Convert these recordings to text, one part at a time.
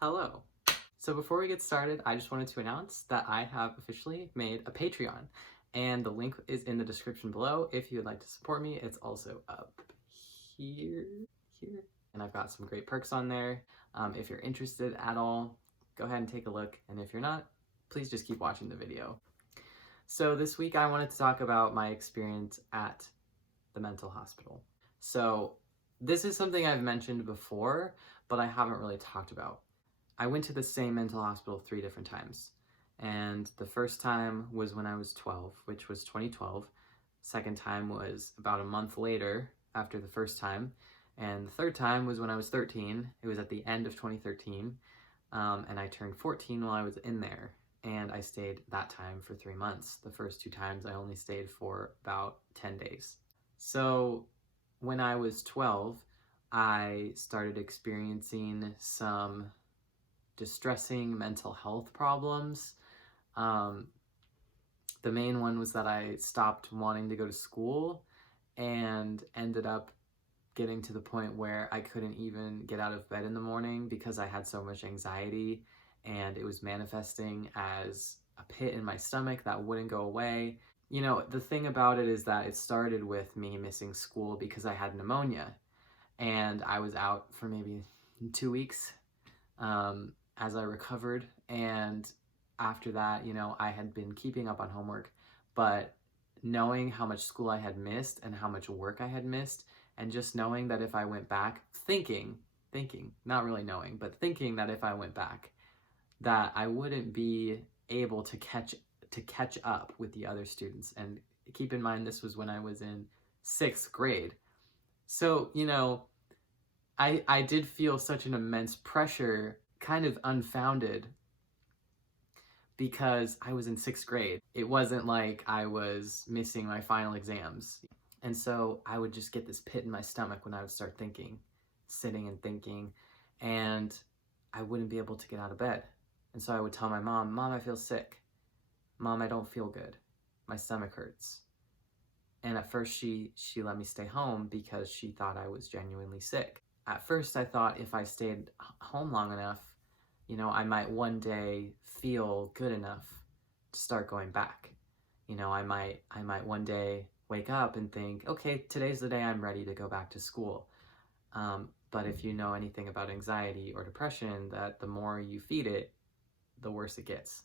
Hello. So before we get started, I just wanted to announce that I have officially made a Patreon, and the link is in the description below if you would like to support me. It's also up here, and I've got some great perks on there. If you're interested at all, go ahead and take a look, and if you're not, please just keep watching the video. So this week I wanted to talk about my experience at the mental hospital. So this is something I've mentioned before, but I haven't really talked about. I went to the same mental hospital 3 different times. And the first time was when I was 12, which was 2012. Second time was about a month later after the first time. And the third time was when I was 13. It was at the end of 2013. And I turned 14 while I was in there. And I stayed that time for 3 months. The first 2 times I only stayed for about 10 days. So when I was 12, I started experiencing some distressing mental health problems. The main one was that I stopped wanting to go to school and ended up getting to the point where I couldn't even get out of bed in the morning because I had so much anxiety, and it was manifesting as a pit in my stomach that wouldn't go away. You know, the thing about it is that it started with me missing school because I had pneumonia, and I was out for maybe 2 weeks as I recovered. And after that, you know, I had been keeping up on homework, but knowing how much school I had missed and how much work I had missed, and just knowing that if I went back, thinking, not really knowing, but thinking that if I went back, that I wouldn't be able to catch up with the other students. And keep in mind, this was when I was in 6th grade. So, you know, I did feel such an immense pressure, kind of unfounded, because I was in 6th grade. It wasn't like I was missing my final exams. And so I would just get this pit in my stomach when I would start thinking, sitting and thinking, and I wouldn't be able to get out of bed. And so I would tell my mom, "Mom, I feel sick. Mom, I don't feel good. My stomach hurts." And at first she let me stay home because she thought I was genuinely sick. At first I thought if I stayed home long enough, you know, I might one day feel good enough to start going back. You know, I might one day wake up and think, okay, today's the day I'm ready to go back to school. But if you know anything about anxiety or depression, that the more you feed it, the worse it gets.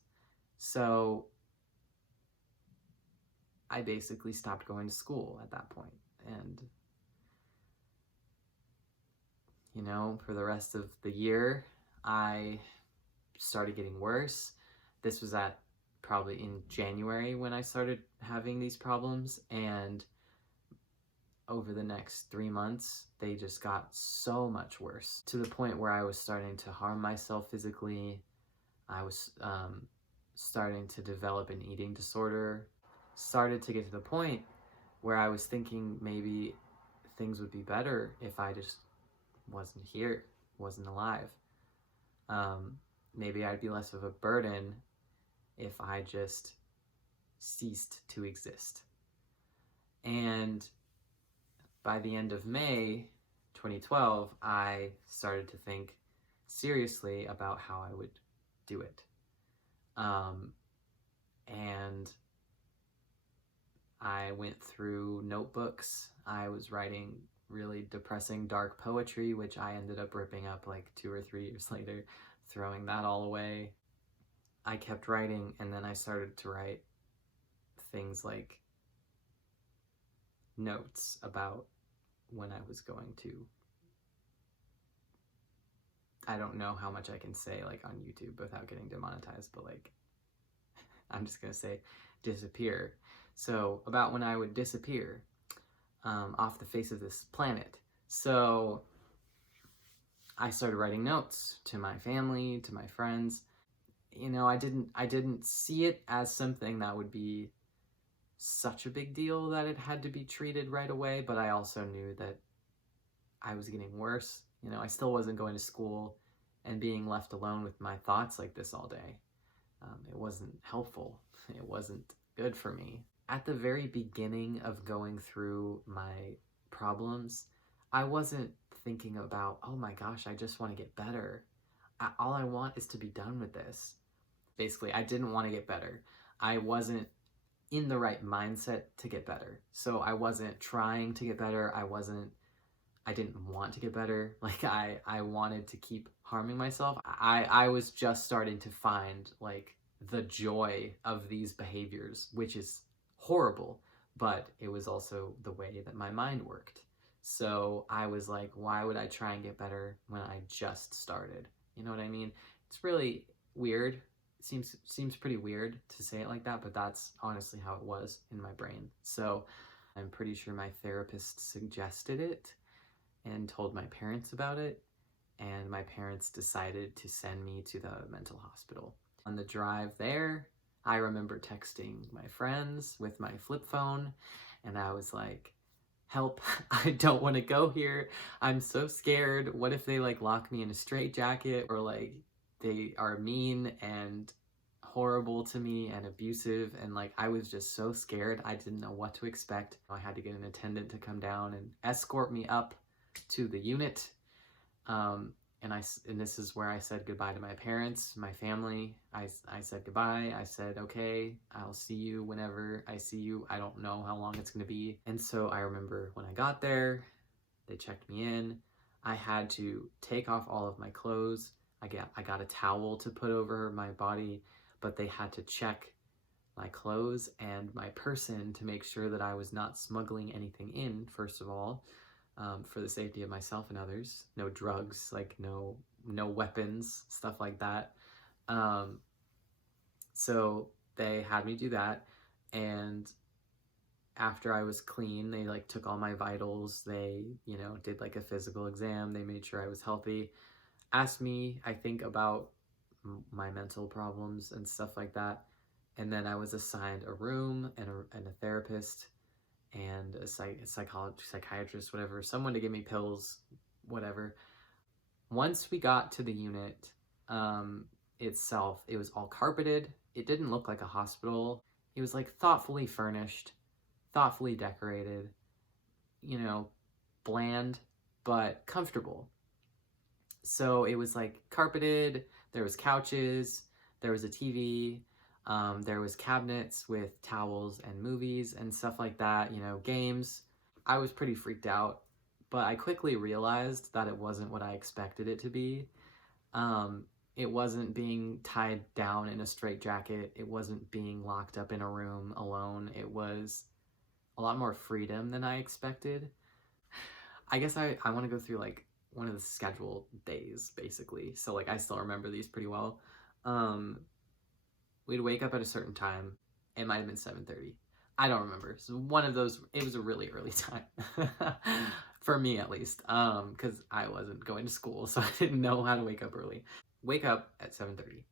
So I basically stopped going to school at that point. And, you know, for the rest of the year, I started getting worse. This was at probably in January when I started having these problems, and over the next 3 months, they just got so much worse, to the point where I was starting to harm myself physically. I was starting to develop an eating disorder, started to get to the point where I was thinking maybe things would be better if I just wasn't here, wasn't alive. Maybe I'd be less of a burden if I just ceased to exist. And by the end of May 2012, I started to think seriously about how I would do it. And I went through notebooks. I was writing really depressing, dark poetry, which I ended up ripping up like 2 or 3 years later, throwing that all away. I kept writing, and then I started to write things like notes about when I was going to, I don't know how much I can say like on YouTube without getting demonetized, but like, I'm just gonna say disappear. So about when I would disappear off the face of this planet. So I started writing notes to my family, to my friends. You know, I didn't see it as something that would be such a big deal that it had to be treated right away, but I also knew that I was getting worse. You know, I still wasn't going to school, and being left alone with my thoughts like this all day, it wasn't helpful. It wasn't good for me. At the very beginning of going through my problems, I wasn't thinking about, oh my gosh, I just want to get better. all I want is to be done with this. Basically, I didn't want to get better. I wasn't in the right mindset to get better. So I wasn't trying to get better. I didn't want to get better. Like I wanted to keep harming myself. I was just starting to find like the joy of these behaviors, which is horrible, but it was also the way that my mind worked. So I was like, why would I try and get better when I just started? You know what I mean? It's really weird. It seems pretty weird to say it like that, but that's honestly how it was in my brain. So I'm pretty sure my therapist suggested it and told my parents about it, and my parents decided to send me to the mental hospital. On the drive there, I remember texting my friends with my flip phone, and I was like, help, I don't want to go here. I'm so scared. What if they like lock me in a straitjacket, or like they are mean and horrible to me and abusive, and like I was just so scared. I didn't know what to expect. I had to get an attendant to come down and escort me up to the unit. And this is where I said goodbye to my parents, my family. I said goodbye. I said, okay, I'll see you whenever I see you. I don't know how long it's going to be. And so I remember when I got there, they checked me in. I had to take off all of my clothes. I got a towel to put over my body, but they had to check my clothes and my person to make sure that I was not smuggling anything in, first of all. For the safety of myself and others. No drugs, like no weapons, stuff like that. So they had me do that, and after I was clean, they like took all my vitals. They, did like a physical exam. They made sure I was healthy. Asked me, I think, about my mental problems and stuff like that. And then I was assigned a room and a therapist and a psychiatrist, whatever, someone to give me pills, whatever. Once we got to the unit itself, it was all carpeted. It didn't look like a hospital. It was like thoughtfully furnished, thoughtfully decorated, bland, but comfortable. So it was like carpeted, there was couches, there was a TV, there was cabinets with towels and movies and stuff like that, games. I was pretty freaked out, but I quickly realized that it wasn't what I expected it to be. It wasn't being tied down in a straitjacket. It wasn't being locked up in a room alone. It was a lot more freedom than I expected. I guess I want to go through like one of the scheduled days, basically. So like I still remember these pretty well. We'd wake up at a certain time. It might have been 7:30. I don't remember. So one of those, it was a really early time. For me at least. Because I wasn't going to school, so I didn't know how to wake up early. Wake up at 7:30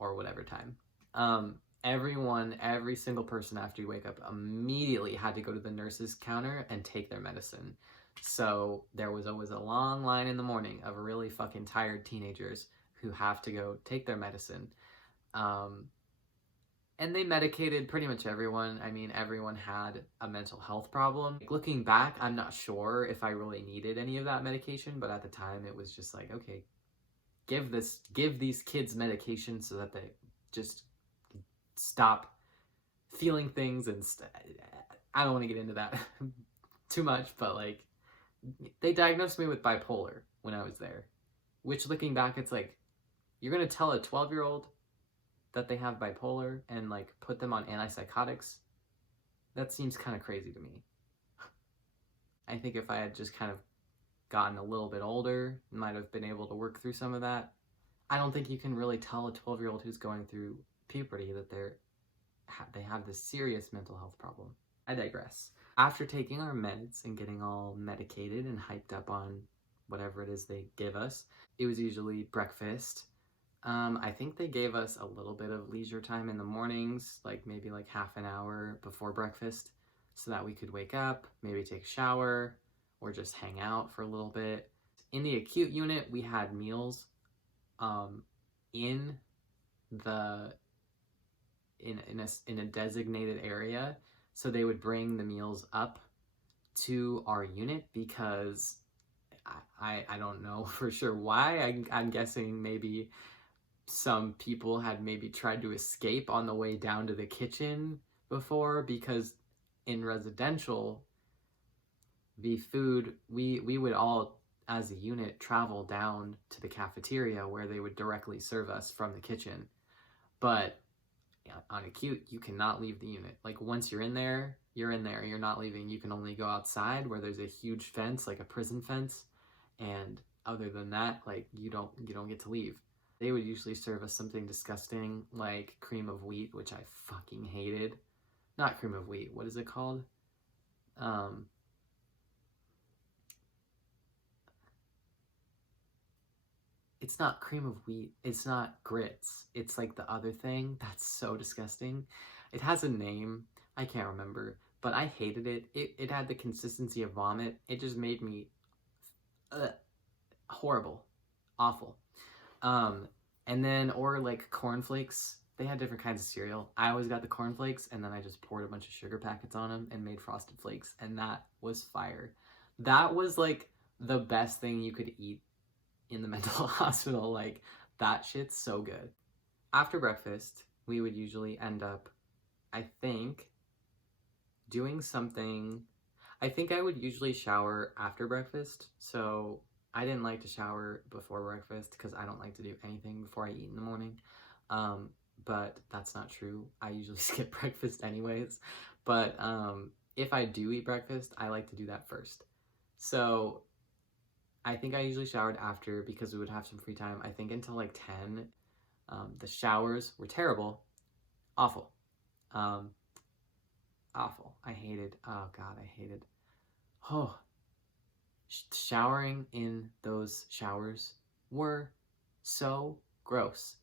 or whatever time. Every single person after you wake up immediately had to go to the nurse's counter and take their medicine. So there was always a long line in the morning of really fucking tired teenagers who have to go take their medicine. And they medicated pretty much everyone. I mean, everyone had a mental health problem. Looking back, I'm not sure if I really needed any of that medication, but at the time it was just like, okay, give these kids medication so that they just stop feeling things. And I don't want to get into that too much, but like, they diagnosed me with bipolar when I was there, which looking back, it's like, you're going to tell a 12-year-old that they have bipolar and like put them on antipsychotics? That seems kind of crazy to me. I think if I had just kind of gotten a little bit older, might have been able to work through some of that. I don't think you can really tell a 12-year-old who's going through puberty that they have this serious mental health problem. I digress. After taking our meds and getting all medicated and hyped up on whatever it is they give us, it was usually breakfast. I think they gave us a little bit of leisure time in the mornings, like maybe like half an hour before breakfast, so that we could wake up, maybe take a shower, or just hang out for a little bit. In the acute unit, we had meals in a designated area. So they would bring the meals up to our unit because I don't know for sure why. I'm guessing maybe some people had maybe tried to escape on the way down to the kitchen before, because in residential, the food, we would all as a unit travel down to the cafeteria where they would directly serve us from the kitchen. But on acute, you cannot leave the unit. Like, once you're in there, you're in there. You're not leaving. You can only go outside where there's a huge fence, like a prison fence. And other than that, like, you don't get to leave. They would usually serve us something disgusting like cream of wheat, which I fucking hated. Not cream of wheat. What is it called? It's not cream of wheat. It's not grits. It's like the other thing. That's so disgusting. It has a name. I can't remember. But I hated it. It had the consistency of vomit. It just made me horrible. Awful. And then, or like cornflakes. They had different kinds of cereal. I always got the cornflakes, and then I just poured a bunch of sugar packets on them and made Frosted Flakes. And that was fire. That was like the best thing you could eat in the mental hospital. Like, that shit's so good. After breakfast, we would usually end up, I think, doing something. I think I would usually shower after breakfast. So I didn't like to shower before breakfast because I don't like to do anything before I eat in the morning. But that's not true. I usually skip breakfast anyways. But if I do eat breakfast, I like to do that first. So I think I usually showered after because we would have some free time. I think until like 10. The showers were terrible. Awful. Awful. I hated, oh God, I hated, showering in those showers were so gross.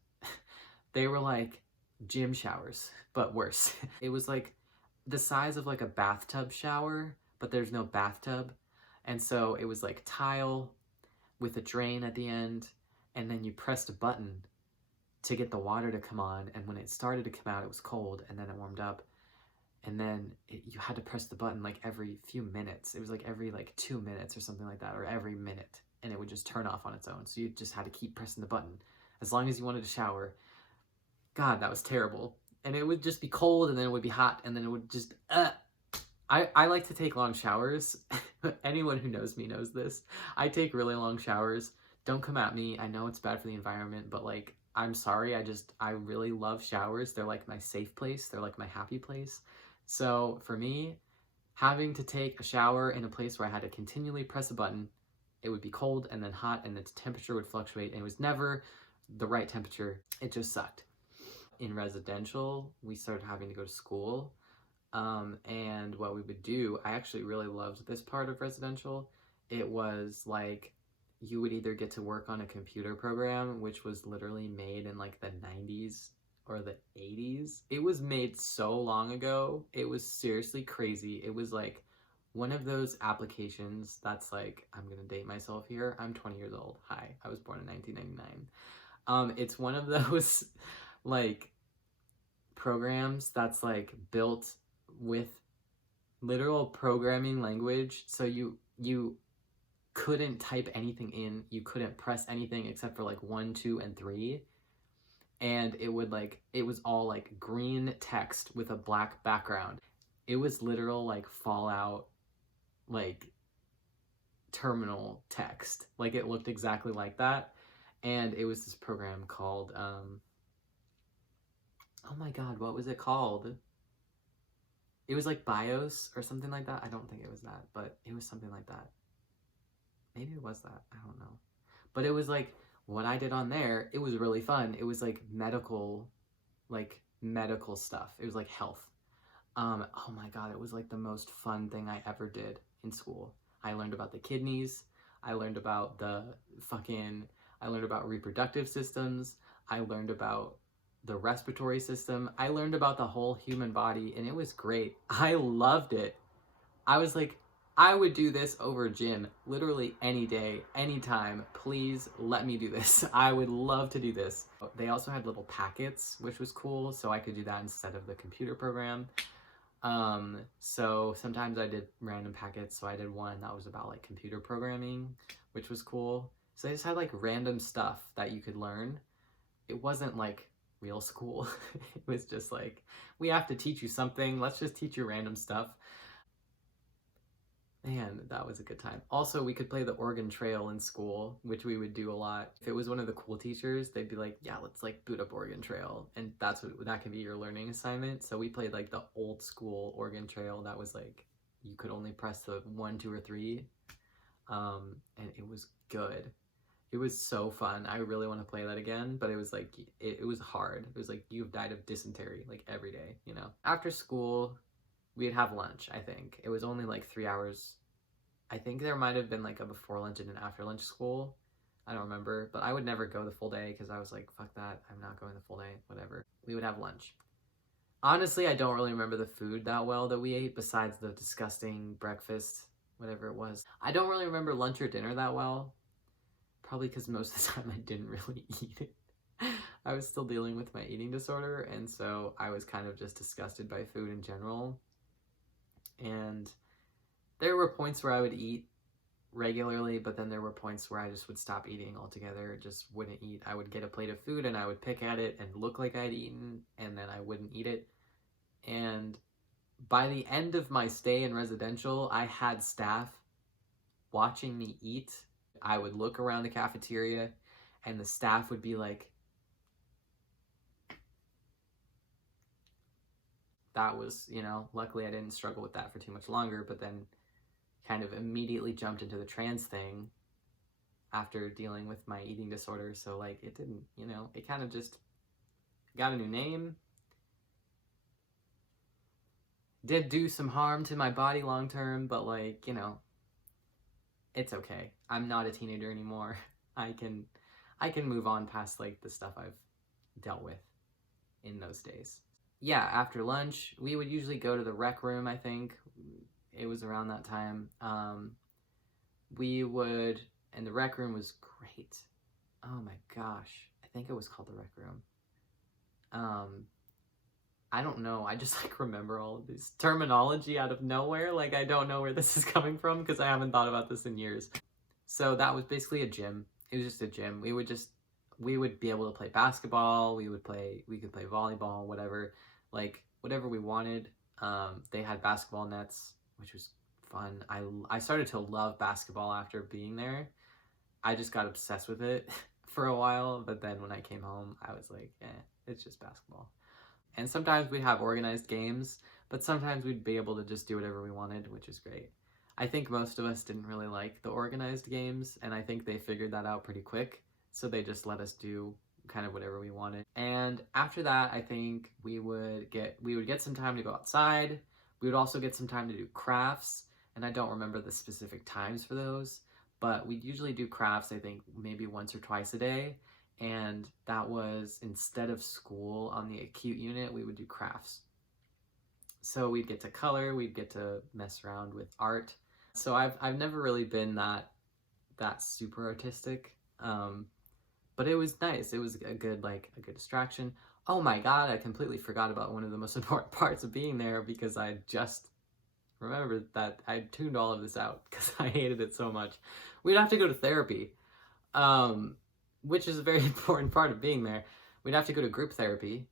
They were like gym showers, but worse. It was like the size of like a bathtub shower, but there's no bathtub. And so it was like tile with a drain at the end, and then you pressed a button to get the water to come on, and when it started to come out, it was cold, and then it warmed up, and then you had to press the button like every few minutes. It was like every like 2 minutes or something like that, or every minute, and it would just turn off on its own. So you just had to keep pressing the button as long as you wanted to shower. God, that was terrible. And it would just be cold, and then it would be hot, and then it would just, I like to take long showers. Anyone who knows me knows this. I take really long showers. Don't come at me. I know it's bad for the environment, but like, I'm sorry. I really love showers. They're like my safe place. They're like my happy place. So for me, having to take a shower in a place where I had to continually press a button, it would be cold and then hot, and the temperature would fluctuate, and it was never the right temperature. It just sucked. In residential, we started having to go to school. And what we would do, I actually really loved this part of residential. It was like, you would either get to work on a computer program, which was literally made in like the 90s or the 80s. It was made so long ago. It was seriously crazy. It was like one of those applications that's like, I'm gonna date myself here. I'm 20 years old. Hi, I was born in 1999. It's one of those like programs that's like built with literal programming language. So you couldn't type anything in. You couldn't press anything except for like 1, 2, and 3. And it was all like green text with a black background. It was literal like Fallout, like terminal text. Like, it looked exactly like that. And it was this program called, oh my God, what was it called? It was like BIOS or something like that. I don't think it was that, but it was something like that. Maybe it was that. I don't know. But it was like, what I did on there, it was really fun. It was like medical stuff. It was like health. Oh my God, it was like the most fun thing I ever did in school. I learned about the kidneys. I learned about I learned about reproductive systems. I learned about the respiratory system. I learned about the whole human body, and it was great. I loved it. I was like, I would do this over gym literally any day, anytime. Please let me do this. I would love to do this. They also had little packets, which was cool, so I could do that instead of the computer program. So sometimes I did random packets. So I did one that was about like computer programming, which was cool. So they just had like random stuff that you could learn. It wasn't like real school. It was just like, we have to teach you something. Let's just teach you random stuff. Man, that was a good time. Also, we could play the Oregon Trail in school, which we would do a lot. If it was one of the cool teachers, they'd be like, yeah, let's like boot up Oregon Trail. And that could be your learning assignment. So we played like the old school Oregon Trail. That was like, you could only press the 1, 2, or 3. And it was good. It was so fun. I really want to play that again, but it was like, it was hard. It was like, you've died of dysentery like every day, you know? After school, we'd have lunch, I think. It was only like 3 hours. I think there might have been like a before lunch and an after lunch school. I don't remember, but I would never go the full day because I was like, fuck that. I'm not going the full day, whatever. We would have lunch. Honestly, I don't really remember the food that well that we ate besides the disgusting breakfast, whatever it was. I don't really remember lunch or dinner that well. Probably because most of the time I didn't really eat it. I was still dealing with my eating disorder, and so I was kind of just disgusted by food in general. And there were points where I would eat regularly, but then there were points where I just would stop eating altogether, just wouldn't eat. I would get a plate of food and I would pick at it and look like I'd eaten, and then I wouldn't eat it. And by the end of my stay in residential, I had staff watching me eat. I would look around the cafeteria and the staff would be like, that was, luckily I didn't struggle with that for too much longer, but then kind of immediately jumped into the trans thing after dealing with my eating disorder. So like it didn't, it kind of just got a new name. Did do some harm to my body long term, but like, it's okay. I'm not a teenager anymore. I can move on past like the stuff I've dealt with in those days. Yeah, after lunch, we would usually go to the rec room, I think. It was around that time. And the rec room was great. Oh my gosh. I think it was called the rec room. I don't know. I just like remember all of this terminology out of nowhere. Like I don't know where this is coming from because I haven't thought about this in years. So that was basically a gym. It was just a gym. We would be able to play basketball. We could play volleyball, whatever, like whatever we wanted. They had basketball nets, which was fun. I started to love basketball after being there. I just got obsessed with it for a while, but then when I came home, I was like, it's just basketball. And sometimes we'd have organized games, but sometimes we'd be able to just do whatever we wanted, which is great. I think most of us didn't really like the organized games, and I think they figured that out pretty quick, so they just let us do kind of whatever we wanted. And after that, I think we would get some time to go outside. We would also get some time to do crafts, and I don't remember the specific times for those, but we'd usually do crafts, I think, maybe once or twice a day. And that was, instead of school on the acute unit, we would do crafts. So we'd get to color, we'd get to mess around with art. So I've never really been that super artistic, but it was nice. It was a good distraction. Oh my god, I completely forgot about one of the most important parts of being there because I just remembered that I tuned all of this out because I hated it so much. We'd have to go to therapy. Which is a very important part of being there. We'd have to go to group therapy.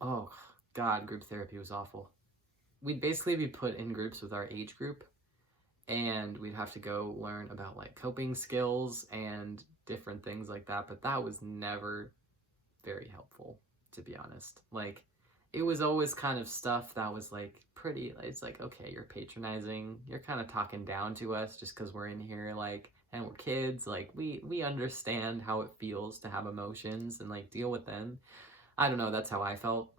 Oh, God, group therapy was awful. We'd basically be put in groups with our age group, and we'd have to go learn about, like, coping skills and different things like that, but that was never very helpful, to be honest. Like, it was always kind of stuff that was, like, pretty, it's like, okay, you're patronizing, you're kind of talking down to us just because we're in here, like, and we're kids, like, we understand how it feels to have emotions and, like, deal with them. I don't know, that's how I felt.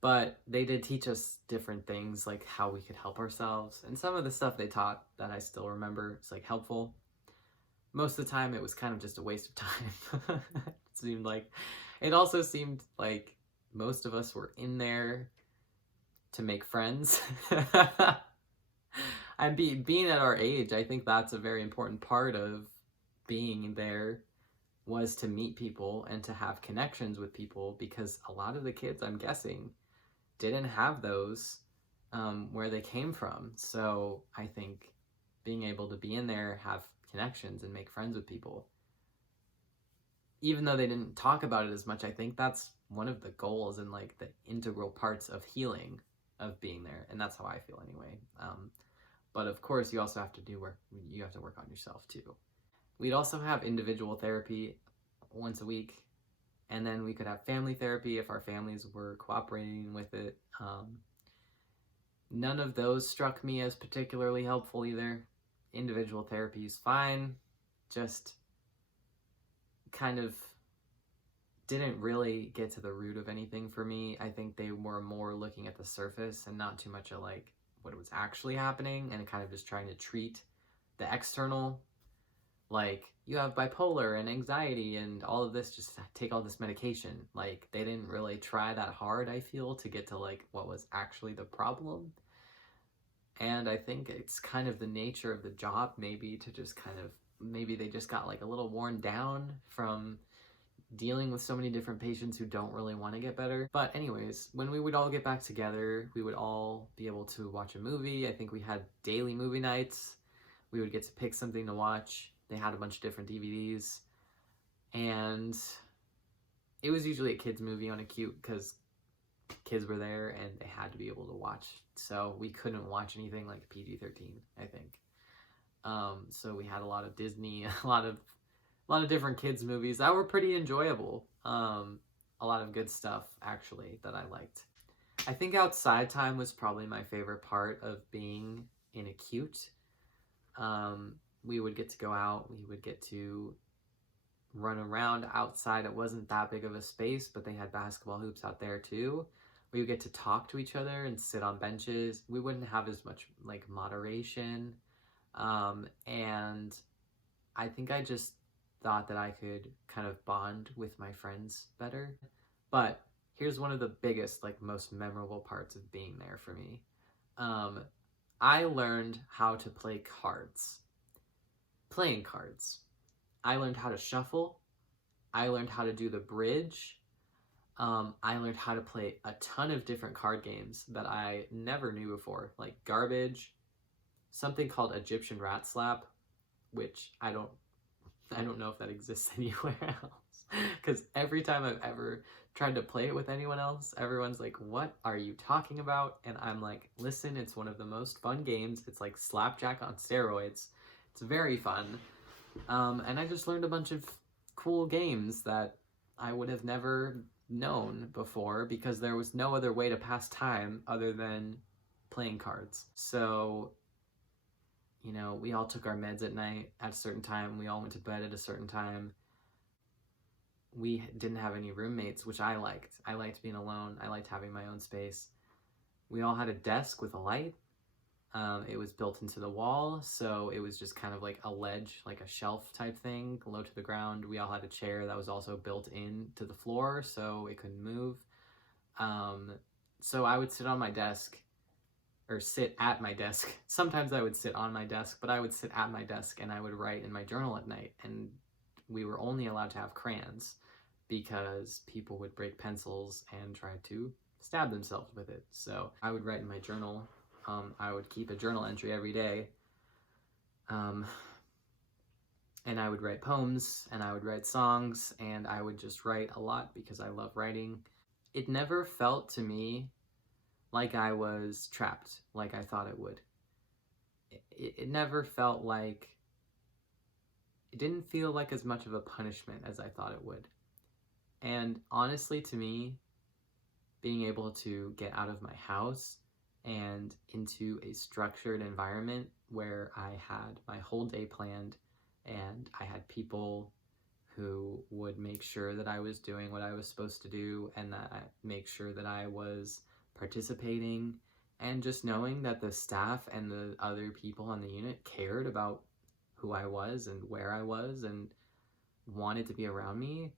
But they did teach us different things, like how we could help ourselves. And some of the stuff they taught that I still remember is, like, helpful. Most of the time, it was kind of just a waste of time. It also seemed like most of us were in there to make friends. And being at our age, I think that's a very important part of being there, was to meet people and to have connections with people, because a lot of the kids, I'm guessing, didn't have those where they came from. So I think being able to be in there, have connections, and make friends with people, even though they didn't talk about it as much, I think that's one of the goals and like the integral parts of healing, of being there. And that's how I feel anyway. But of course, you also have to work on yourself too. We'd also have individual therapy once a week, and then we could have family therapy if our families were cooperating with it. None of those struck me as particularly helpful either. Individual therapy is fine, just kind of didn't really get to the root of anything for me. I think they were more looking at the surface and not too much at like what was actually happening, and kind of just trying to treat the external, like you have bipolar and anxiety and all of this, just take all this medication. Like they didn't really try that hard, I feel, to get to like what was actually the problem. And I think it's kind of the nature of the job, maybe, to just kind of, maybe they just got like a little worn down from dealing with so many different patients who don't really want to get better. But anyways, when we would all get back together, we would all be able to watch a movie. I think we had daily movie nights. We would get to pick something to watch. They had a bunch of different DVDs. And it was usually a kid's movie on Acute because kids were there and they had to be able to watch. So we couldn't watch anything like PG-13, I think. So we had a lot of Disney, a lot of different kids movies that were pretty enjoyable. A lot of good stuff, actually, that I liked. I think outside time was probably my favorite part of being in Acute. We would get to go out, we would get to run around outside. It wasn't that big of a space, but they had basketball hoops out there too. We would get to talk to each other and sit on benches. We wouldn't have as much like moderation. And I think I just thought that I could kind of bond with my friends better. But here's one of the biggest, like most memorable parts of being there for me. I learned how to play cards. Playing cards. I learned how to shuffle. I learned how to do the bridge. I learned how to play a ton of different card games that I never knew before, like Garbage, something called Egyptian Rat Slap, which I don't know if that exists anywhere else, because every time I've ever tried to play it with anyone else, everyone's like, what are you talking about? And I'm like, listen, it's one of the most fun games. It's like slapjack on steroids. It's very fun. And I just learned a bunch of cool games that I would have never known before, because there was no other way to pass time other than playing cards. So, you know, we all took our meds at night at a certain time. We all went to bed at a certain time. We didn't have any roommates, which I liked. I liked being alone. I liked having my own space. We all had a desk with a light. It was built into the wall, so it was just kind of like a ledge, like a shelf type thing, low to the ground. We all had a chair that was also built in to the floor, so it couldn't move. So I would sit on my desk, or sit at my desk. Sometimes I would sit on my desk, but I would sit at my desk and I would write in my journal at night. And we were only allowed to have crayons because people would break pencils and try to stab themselves with it. So I would write in my journal. I would keep a journal entry every day. And I would write poems, and I would write songs, and I would just write a lot because I love writing. It never felt to me like I was trapped, like I thought it would. It never felt like, it didn't feel like as much of a punishment as I thought it would. And honestly, to me, being able to get out of my house and into a structured environment where I had my whole day planned, and I had people who would make sure that I was doing what I was supposed to do, and that I make sure that I was participating, and just knowing that the staff and the other people on the unit cared about who I was and where I was and wanted to be around me,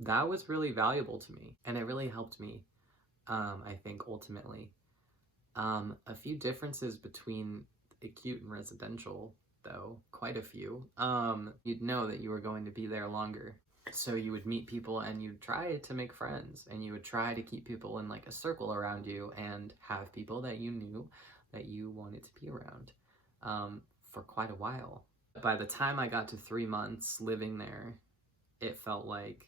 that was really valuable to me, and it really helped me, I think, ultimately. A few differences between Acute and Residential, though, quite a few. You'd know that you were going to be there longer. So you would meet people and you'd try to make friends, and you would try to keep people in like a circle around you and have people that you knew that you wanted to be around for quite a while. By the time I got to 3 months living there, it felt like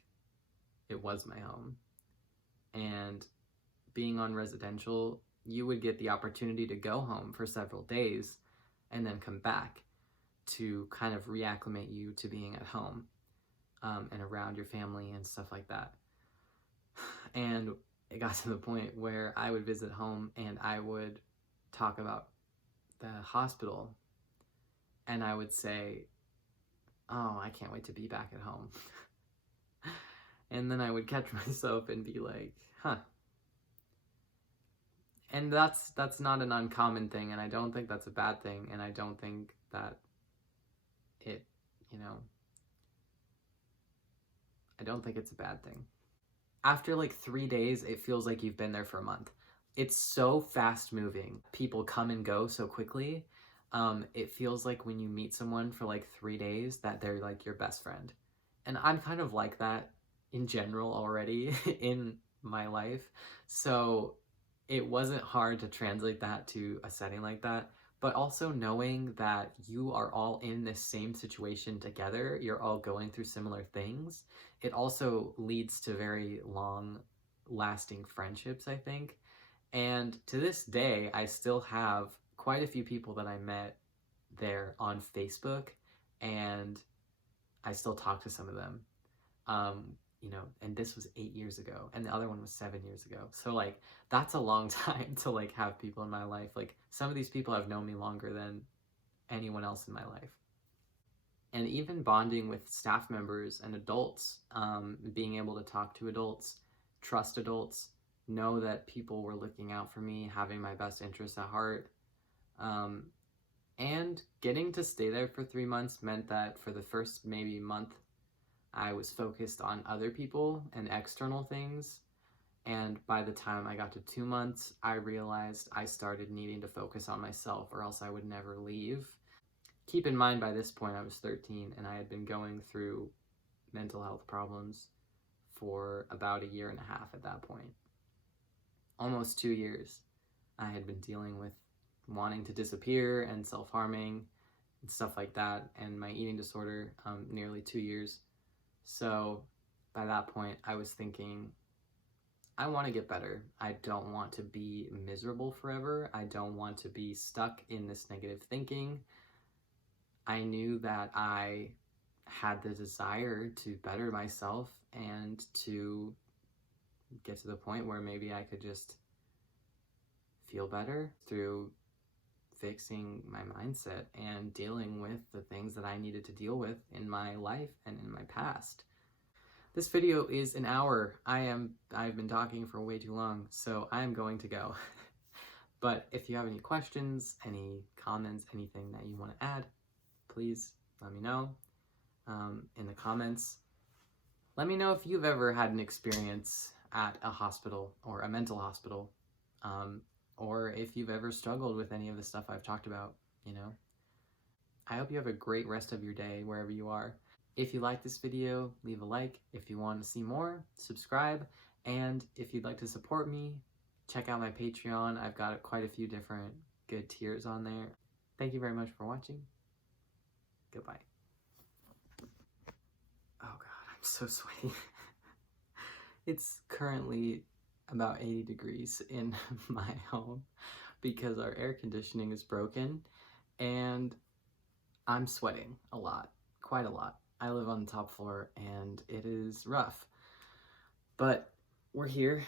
it was my home. And being on residential, you would get the opportunity to go home for several days and then come back to kind of reacclimate you to being at home and around your family and stuff like that. And it got to the point where I would visit home and I would talk about the hospital and I would say, oh, I can't wait to be back at home. And then I would catch myself and be like, huh. And that's not an uncommon thing, and I don't think that's a bad thing, and I don't think that it, I don't think it's a bad thing. After like 3 days, it feels like you've been there for a month. It's so fast moving. People come and go so quickly. It feels like when you meet someone for like 3 days that they're like your best friend. And I'm kind of like that in general already in my life. So it wasn't hard to translate that to a setting like that. But also knowing that you are all in this same situation together, you're all going through similar things, it also leads to very long lasting friendships, I think. And to this day, I still have quite a few people that I met there on Facebook, and I still talk to some of them. And this was 8 years ago, and the other one was 7 years ago. So like, that's a long time to like have people in my life. Like, some of these people have known me longer than anyone else in my life. And even bonding with staff members and adults, being able to talk to adults, trust adults, know that people were looking out for me, having my best interests at heart, and getting to stay there for 3 months meant that for the first maybe month, I was focused on other people and external things. And by the time I got to 2 months, I realized I started needing to focus on myself or else I would never leave. Keep in mind, by this point, I was 13 and I had been going through mental health problems for about 1.5 years at that point. Almost 2 years. I had been dealing with wanting to disappear and self-harming and stuff like that, and my eating disorder, nearly 2 years. So by that point, I was thinking, I want to get better. I don't want to be miserable forever. I don't want to be stuck in this negative thinking. I knew that I had the desire to better myself and to get to the point where maybe I could just feel better through fixing my mindset and dealing with the things that I needed to deal with in my life and in my past. This video is an hour. I've been talking for way too long, so I am going to go. But if you have any questions, any comments, anything that you want to add, please let me know in the comments. Let me know if you've ever had an experience at a hospital or a mental hospital, or if you've ever struggled with any of the stuff I've talked about, I hope you have a great rest of your day wherever you are. If you like this video, leave a like. If you want to see more, subscribe. And if you'd like to support me, check out my Patreon. I've got quite a few different good tiers on there. Thank you very much for watching. Goodbye. Oh God, I'm so sweaty. It's currently about 80 degrees in my home because our air conditioning is broken, and I'm sweating a lot, quite a lot. I live on the top floor and it is rough, but we're here.